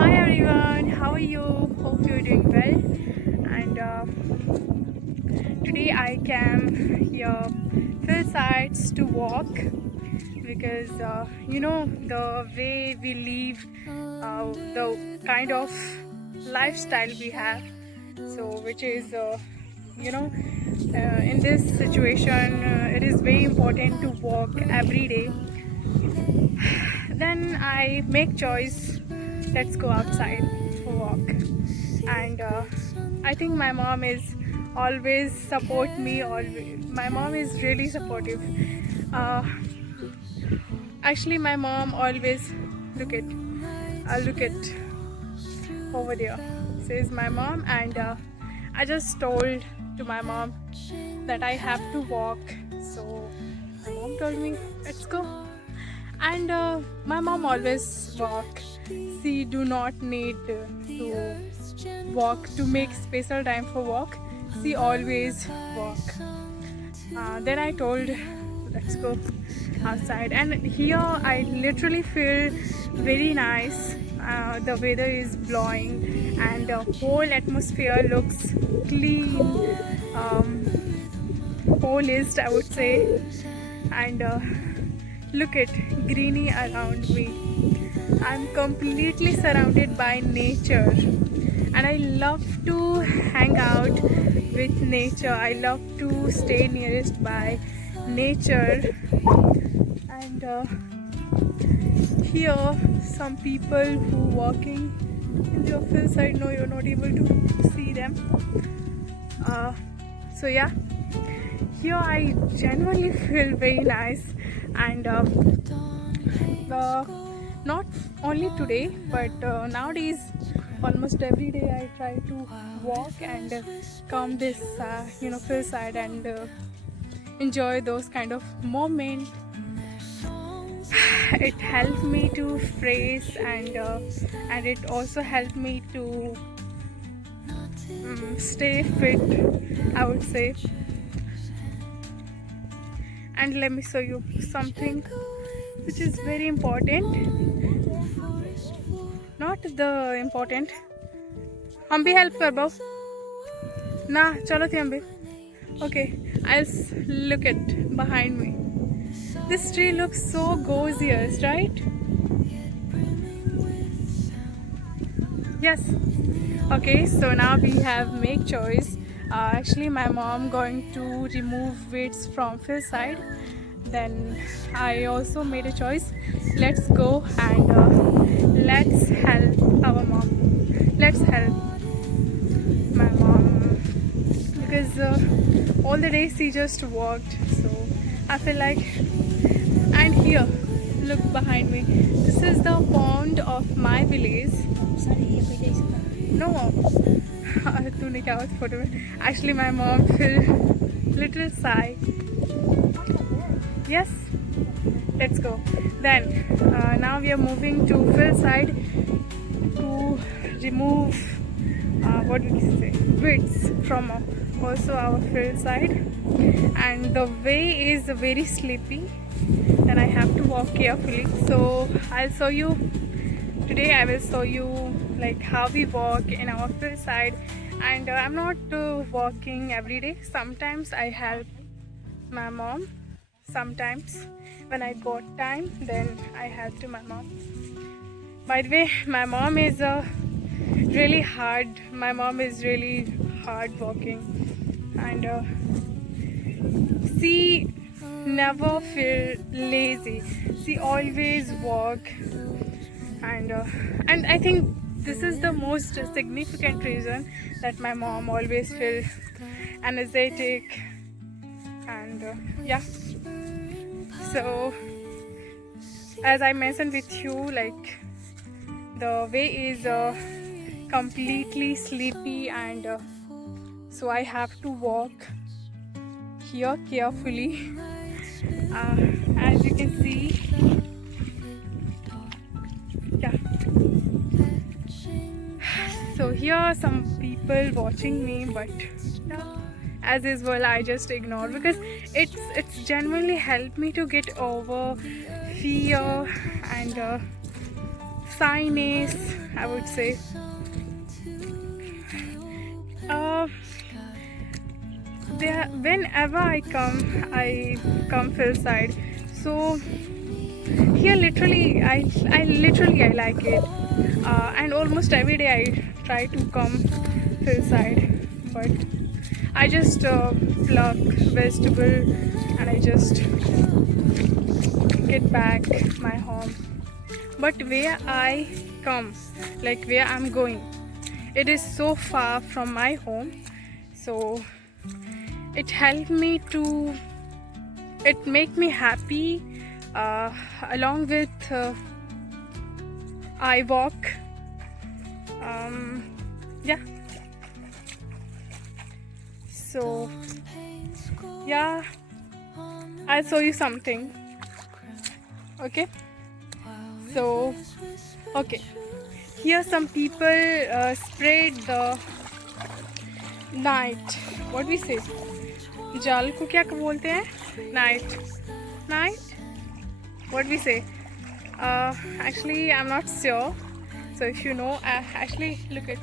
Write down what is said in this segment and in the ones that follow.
Hi everyone, how are you? Hope you're doing well. And today I came here Philsides to walk because the way we live, the kind of lifestyle we have. So which is in this situation, it is very important to walk every day. Then I make choice, let's go outside for walk. And I think my mom is always support me. Always, my mom is really supportive. uh, Actually my mom always look at over there, says my mom. And I just told to my mom that I have to walk. So my mom told me, let's go. And my mom always walk. She do not need to walk to make special time for walk. She always walk. Then I told, let's go outside. And here I literally feel very nice. The weather is blowing and the whole atmosphere looks clean, polished, I would say. And look at greeny around me. I'm completely surrounded by nature, and I love to hang out with nature. I love to stay nearest by nature. And here some people who walking in the office side. No, you're not able to see them. uh, so yeah, here I genuinely feel very nice. And not only today, but nowadays almost every day I try to walk and come this hillside and enjoy those kind of moments. It helped me to phrase, and it also helped me to stay fit, I would say. And let me show you something which is very important. Not the important. हम भी help कर बाओ ना, चलो थी हम भी. Okay, look at behind me. This tree looks so gorgeous, right? Yes. Okay, so now we have make choice. Actually my mom going to remove weeds from fish side. Then I also made a choice, let's go and let's help our mom. Let's help my mom because all the day she just walked. So I feel like. And here, look behind me, this is the pond of my village. No. तूने क्या हुआ photo में? Actually my mom feel little sigh. Yes, let's go. Then now we are moving to fill side to remove what do we say, weeds from also our fill side. And the way is very sleepy, then I have to walk carefully. So I'll show you today. I will show you like how we walk in our field side. And I'm not walking every day. Sometimes I help my mom. Sometimes when I got time, then I help to my mom. By the way, my mom is really hard. My mom is really hard walking, and she never feel lazy. She always walk. And I think this is the most significant reason that my mom always feel energetic. And yeah, so as I mentioned with you, like the way is completely sleepy. And so I have to walk here carefully. As you can see, yeah. So here are some people watching me, but yeah, as usual I just ignore because it's genuinely helped me to get over fear and sinus, I would say. Whenever I come hillside. So here literally I literally I like it, and almost every day I try to come hillside, but I just pluck vegetable and I just get back my home. But where I come, like where I'm going, it is so far from my home, so it helped me to, it make me happy, along with I walk, yeah, so yeah, I'll show you something. Okay, so okay, here some people sprayed the night, what we say, जल को क्या बोलते हैं, night, what we say, actually I'm not sure, so if you know, actually look it,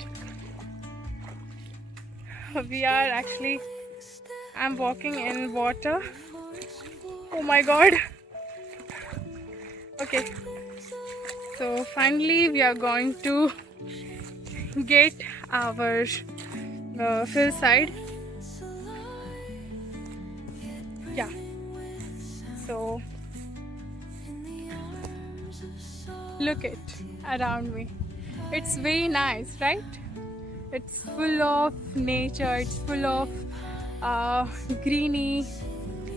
we are actually, I'm walking in water, oh my god. Okay, so finally we are going to get our hillside. Yeah, so look it around me, it's very nice, right? It's full of nature, it's full of greeny,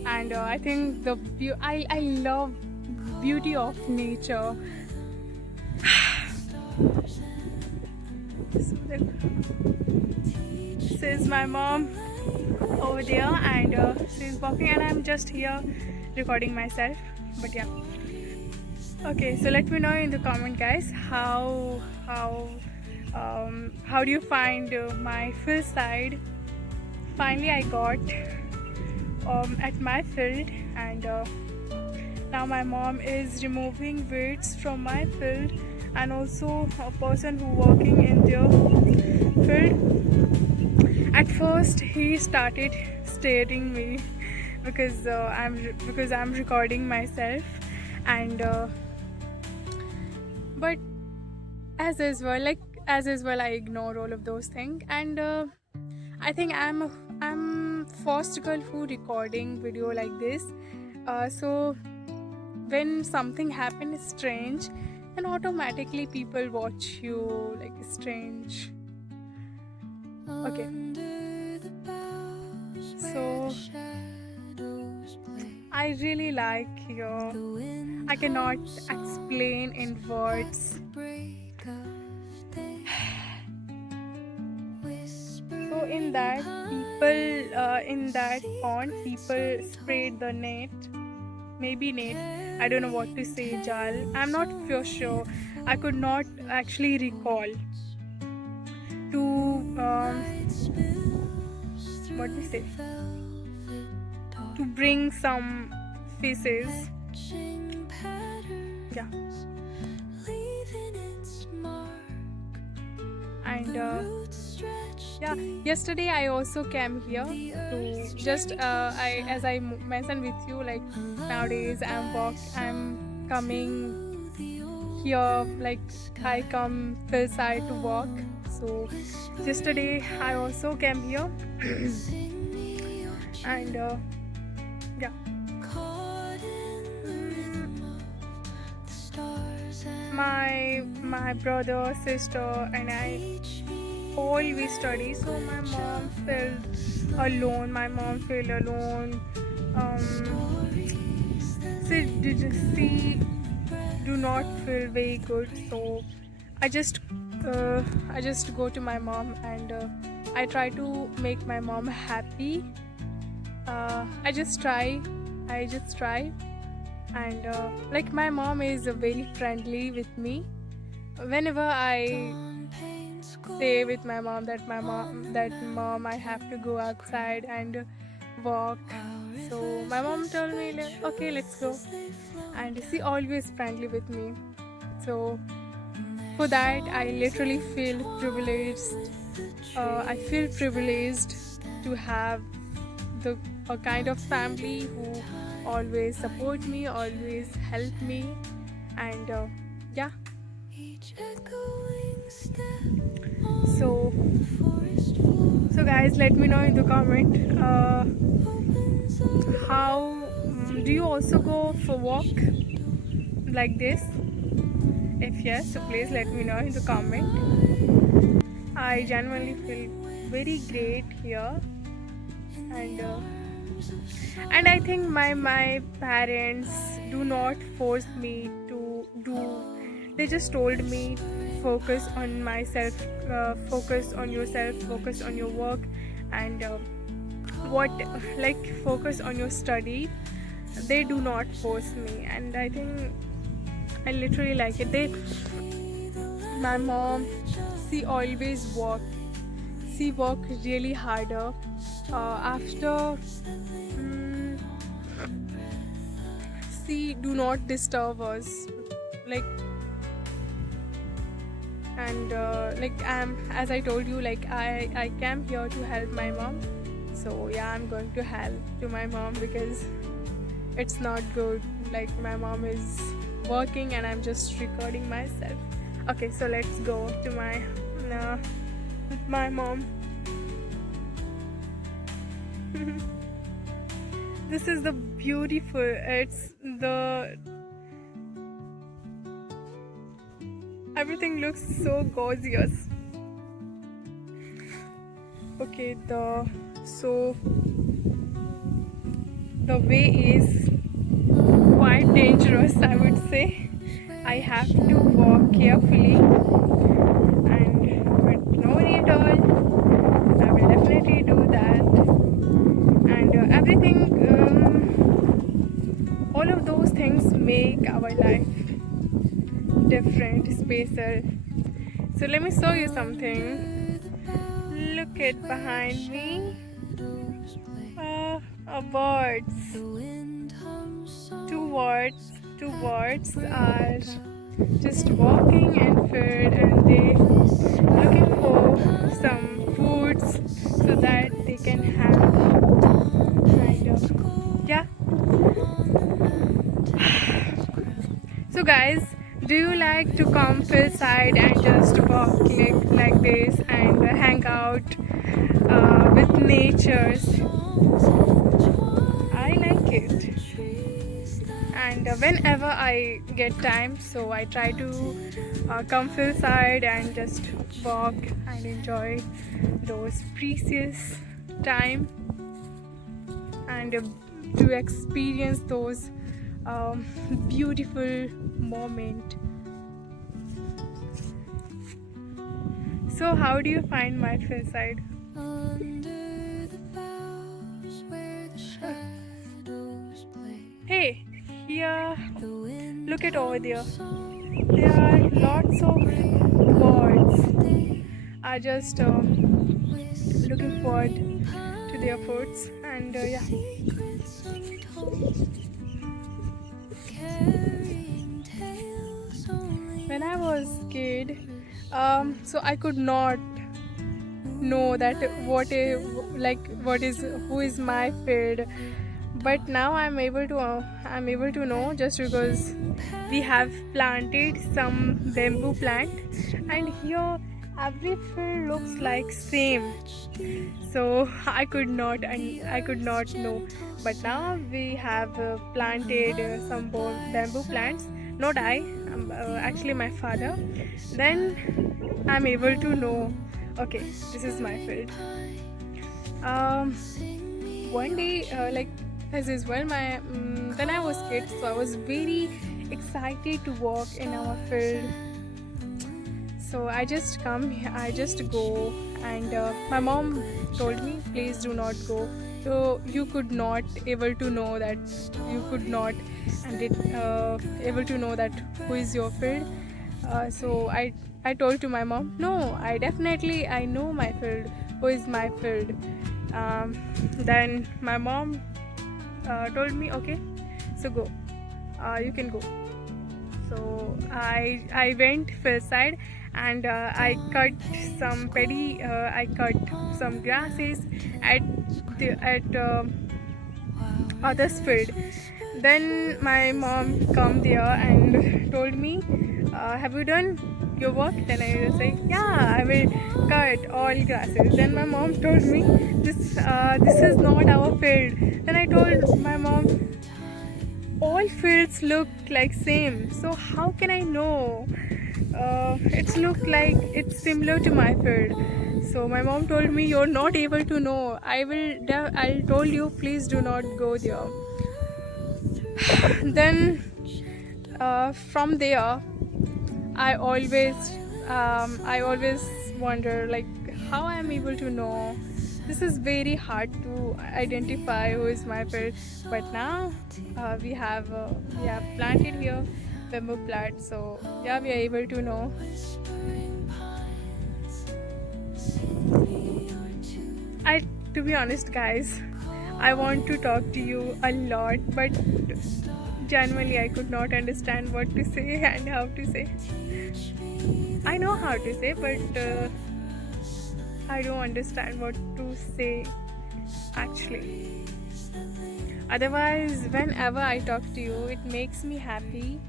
and I think I love beauty of nature. So this is my mom over there, and she's walking, and I'm just here recording myself. But yeah, okay, so let me know in the comment, guys, how do you find my hillside? Finally I got at my field, and now my mom is removing weeds from my field, and also a person who working in their field. At first he started staring me because I'm recording myself, and but as well I ignore all of those things, and I think I'm first girl who recording video like this, so when something happens strange, then automatically people watch you like strange. Okay, so I really like here, I cannot explain in words. So in that pond, people sprayed the net, maybe net, I don't know what to say, jal, I'm not for sure, I could not actually recall, to what we say, to bring some faces. Yeah, and yeah, yesterday I also came here to just as I mentioned with you, like nowadays I'm coming here, like I come hillside to walk. So yesterday I also came here and yeah, my brother, sister and I all we study. So my mom felt alone. She do not feel very good. So I just go to my mom, and I try to make my mom happy. I just try, and like my mom is very friendly with me. Whenever I say with my mom that mom I have to go outside and walk, so my mom told me like, okay, let's go, and she always friendly with me. So for that I literally feel privileged. I feel privileged to have the a kind of family who always support me, always help me, and yeah. So, so guys, let me know in the comment how do you also go for walk like this? If yes, so please let me know in the comment. I genuinely feel very great here, and I think my parents do not force me to do. They just told me focus on myself, focus on yourself, focus on your work, and what like focus on your study. They do not force me, and I think I literally like it. My mom, she always work. She work really harder. After she do not disturb us, like, and like as I told you, like I came here to help my mom. So yeah, I'm going to help to my mom because it's not good. Like my mom is working and I'm just recording myself. Okay, so let's go to my mom. This is the beautiful. It's the everything looks so gorgeous. Okay, the way is quite dangerous, I would say. I have to walk carefully, and but no need at all. I will definitely do that, and everything, all of those things make our life different, special. So let me show you something. Look at behind me. Birds. Two birds are just walking in field, and they looking for some foods so that they can have. And yeah. So guys, do you like to come hillside and just walk like this and hang out with natures? I like it, and whenever I get time, so I try to come hillside and just walk and enjoy those precious time, and to experience those beautiful moment. So how do you find my hillside? Hey, here, look at over there. There are lots of birds. Are just looking forward to their foods, and yeah. When I was kid, so I could not know that who is my field, but now I'm able to know, just because we have planted some bamboo plant, and here every field looks like same. So I could not know, but now we have planted some bamboo plants. Not I, actually my father. Then I'm able to know, okay, this is my field. One day, like as usual, when I was kid, so I was very excited to walk in our field. So I just go, and my mom told me, please do not go. So you could not able to know that able to know that who is your field. So I told to my mom, no, I know my field, who is my field. Then my mom told me, okay, so go, you can go. So I went field side and I cut some grasses at others field. Then my mom come there and told me, have you done your work? Then I was like, yeah, I will cut all grasses. Then my mom told me, this is not our field. Then I told my mom, all fields look like same, so how can I know? It's look like it's similar to my field. So my mom told me, you're not able to know. I'll told you, please do not go there. Then from there I always wonder like how I am able to know. This is very hard to identify who is my pet, but now we have planted here bamboo plant, so yeah, we are able to know. To be honest, guys, I want to talk to you a lot, but genuinely I could not understand what to say and how to say. I know how to say, but I don't understand what to say actually. Otherwise, whenever I talk to you, it makes me happy,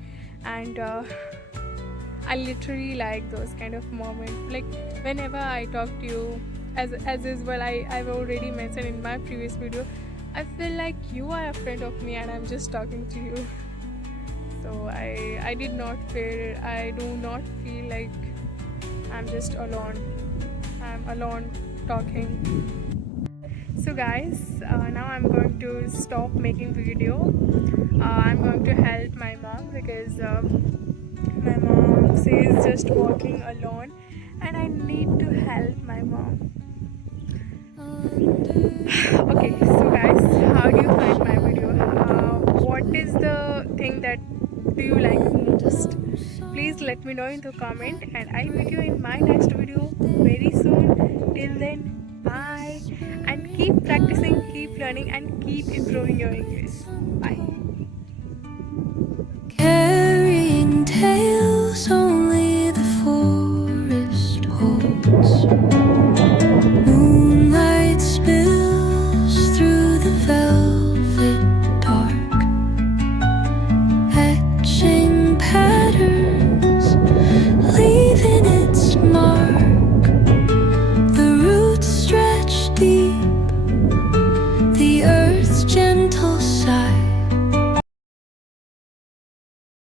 and I literally like those kind of moments. Like whenever I talk to you, as is well, I've already mentioned in my previous video, I feel like you are a friend of me and I'm just talking to you. So I do not feel like I'm just alone. I'm alone talking. So guys, now I'm going to stop making video. I'm going to help my mom because my mom says just walking alone and I need to help my mom. Okay, so guys, how do you find my video? What is the thing that do you like most? Please let me know in the comment, and I'll meet you in my next video very soon. Till then, bye, and keep practicing, keep learning, and keep improving your English. Bye.